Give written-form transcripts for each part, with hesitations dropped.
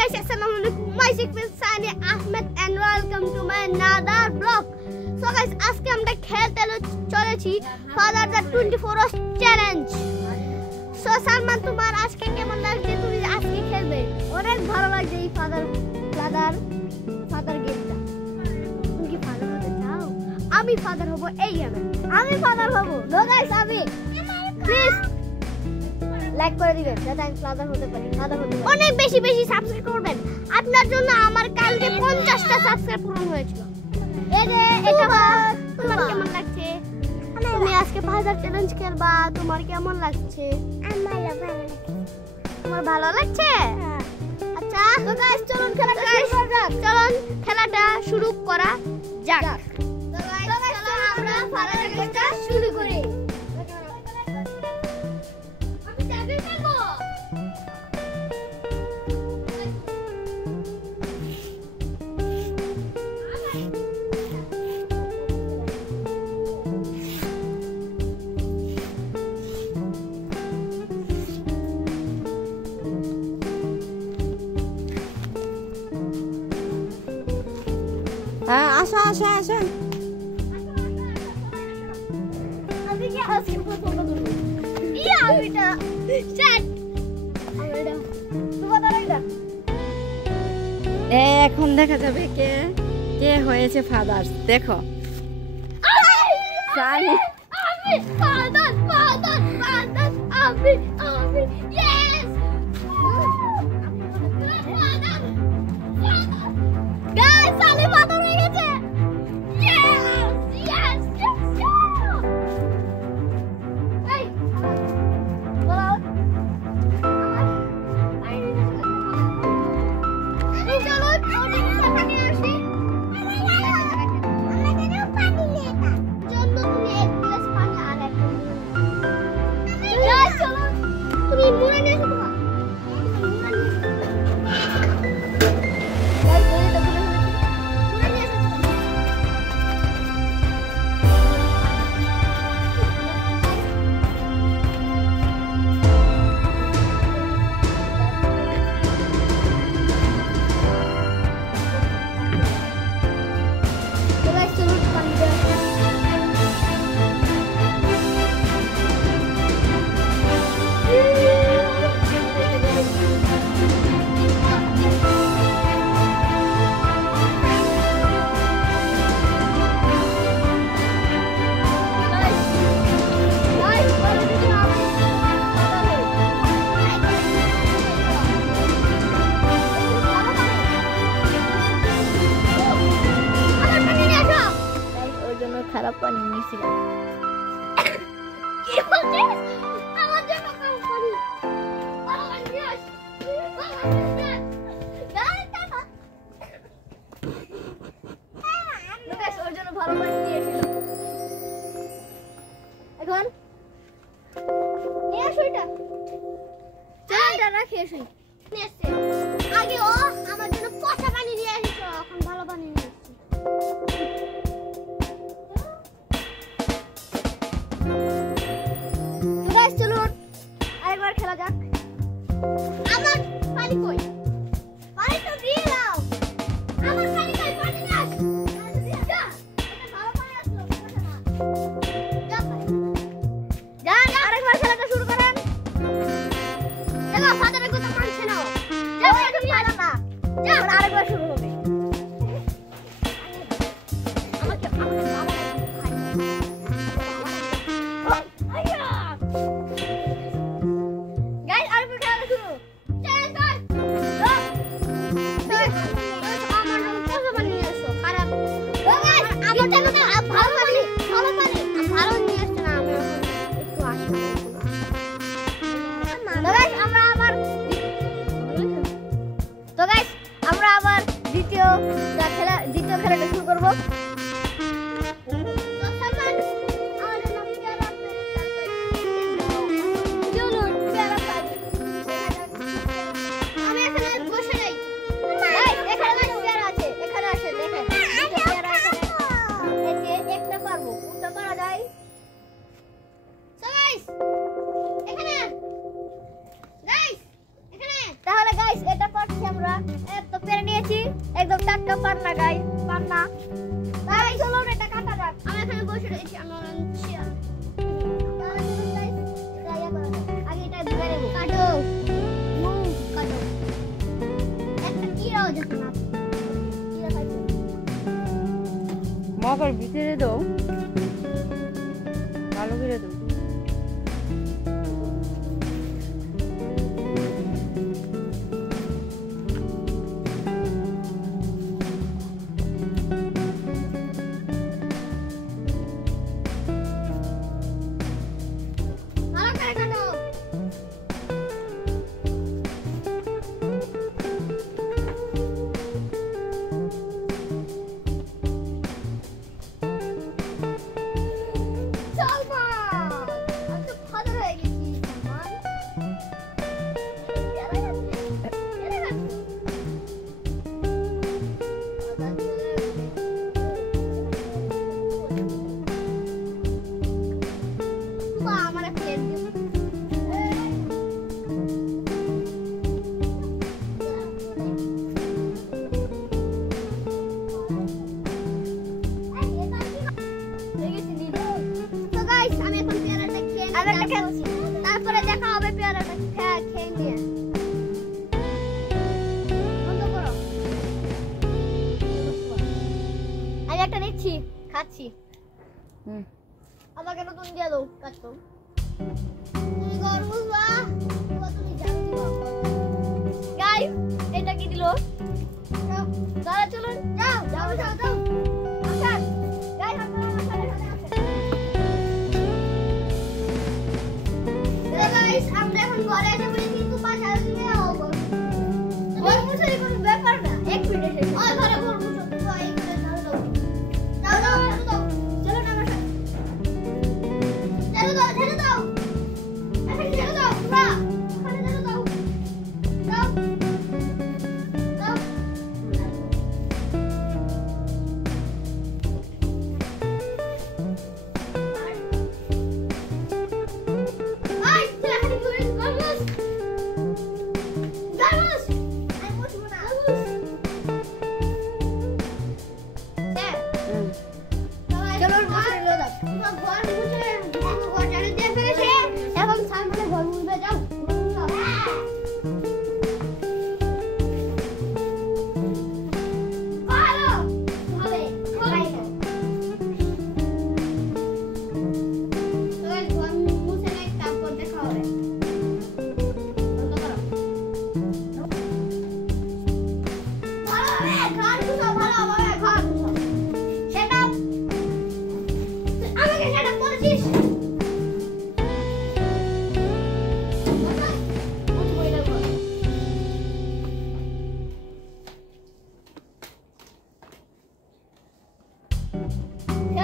guys, assalamualaikum. Myself is Sani Ahmed and welcome to my another vlog. So guys, আজকে আমরা খেলতে চলেছি father the 24 hours challenge. So Salman, তোমার আজকে কেমন লাগছে? তুমি আজকে খেলবে? অনেক ভালো লাগছে এই ফাদার গেমটা। তুমি কি ফাদার হতে চাও? আমি ফাদার হব এই গেমে। আমি ফাদার হব। নো গাইস, আমি প্লিজ লাইক করে দিবেন যাতে আমি ফাদার হতে পারি। অনেক বেশি সাবস্ক্রাইব করবেন। আপনার জন্য আমার কালকে 50টা সাবস্ক্রাইব পূরণ হয়েছিল। এটা তোমার কেমন লাগছে? তুমি আজকে ফাদার চ্যালেঞ্জ খেলবা, তোমার কেমন লাগছে? আমার ভালো লাগছে। আচ্ছা তো গাইস, চলুন খেলাটা শুরু করা যাক। তো গাইস, চলো আমরা ফাদার চ্যালেঞ্জটা শুরু করি। আসেন। এখন দেখা যাবে কে হয়েছে ফাদার। দেখো খারাপ পানি নিয়েছিলাম। ওর জন্য ভালো পানি নিয়েছিলাম। এখন নিয়ে আসো এটা। চল রাখি আসি। আগে ও আমার জন্য পচা পানি নিয়ে আসিস, এখন ভালো পানি নিয়ে আসছি। চলুন আরেকবার খেলা যাক। আমার পানি কই? পানি তো দিয়ে দাও। আমার পানি কই? পানি দাও। যা, এটা ভালো পানি আসলো। যা আরেকবার খেলাটা শুরু করেন। দেখো ফাদারের কথা মানছে না। যা একটু পানি না। যা আরেকবার শুরু হবে। আমাকে দ্বিতীয় খেলাটা শুরু করবো। তাহলে গাইস এটা করছি আমরা। তো পেরে নিয়েছি একদম টাটকা পান্না গাইস, পান্না। তাই চলো এটা কাটা যাক। আমি এখানে বসে রয়েছি, আমি আনছি। আগে এটা ধুয়ে নেব। কাটো কাটো। একটা কিরাও দেখো না, কিরা খাইছে। মগর ভিতরে দাও, ভালো করে দাও। ভালো করে কাটো। সালমান, আমি তো ফাদার হয়ে গেছি। সালমান কেন যাচ্ছে? কেন যাচ্ছে? বাহ, আমার একটা প্লেট দিও। তো গাইস, আমি এখন পেয়ারাটা খেয়ে নিই। আমি একটা খেয়েছি। তারপরে দেখা হবে পেয়ারাটা খেয়ে নিয়ে। বন্ধ করো। আমি একটা নিচ্ছি, খাচ্ছি। হুম, আমাকে নতুন দিয়ে দাও, কাটতো। তুমি গরমুজ বা তুমি জানো দিবা। গাইস, এটা কি দিলো? দাঁড়া চলুন, যাও যাও যাও যাও। আসেন। গাইস, আপনারা আমার সাথে সাথে আসেন। তো গাইস, আমরা এখন ঘরে এসে বলি কিন্তু বাসায় নিয়ে যাবো। গরমুজের কোনো ব্যাপার না, 1 মিনিট এসে। ওই ঘরে গরমুজ তো এই করে দাও দাও। দাও দাও ছেড়ে দাও। চলুন আমার সাথে। ছেড়ে দাও ছেড়ে দাও। এখন ছেড়ে দাও পুরা। ওখানে ছেড়ে দাও। দাও। দাও। আই তুই এখানে কি করিস? গরমুজ। গরমুজ। আমি বসবো না। গরমুজ। স্যার হুম। চলুন বসে নিয়ে যাক। তোমার ঘর মুছে ঘর ঝাড়ু দিয়ে ফেলেছে। এখন সামনে ঘর মুছবে যাও। ভালো হবে খাইলো। তো ঘর মুছে নেই, তারপর দেখা হবে। বন্ধ করো। ভালো হবে ঘর মুছো, ভালো হবে ঘর মুছো। সেটা আমাকে সেটা বলেছিস।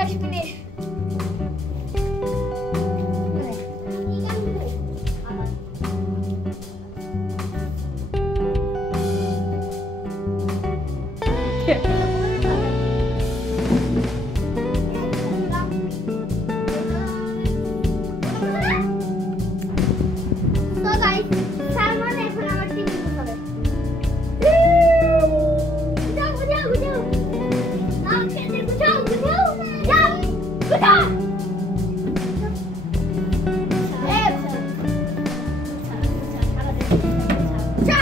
শেষ মিনিট। তো গাইস, সালমান এখন আমার টিভি মুছাবে। বুঝাও বুঝাও বুঝাও। নাও খেতে বুঝাও বুঝাও। যাও বুঝাও। চা।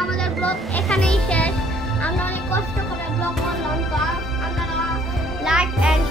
আমাদের ব্লগ এখানেই শেষ। আমরা অনেক কষ্ট করে ব্লগ করলাম, আপনারা লাইক এন্ড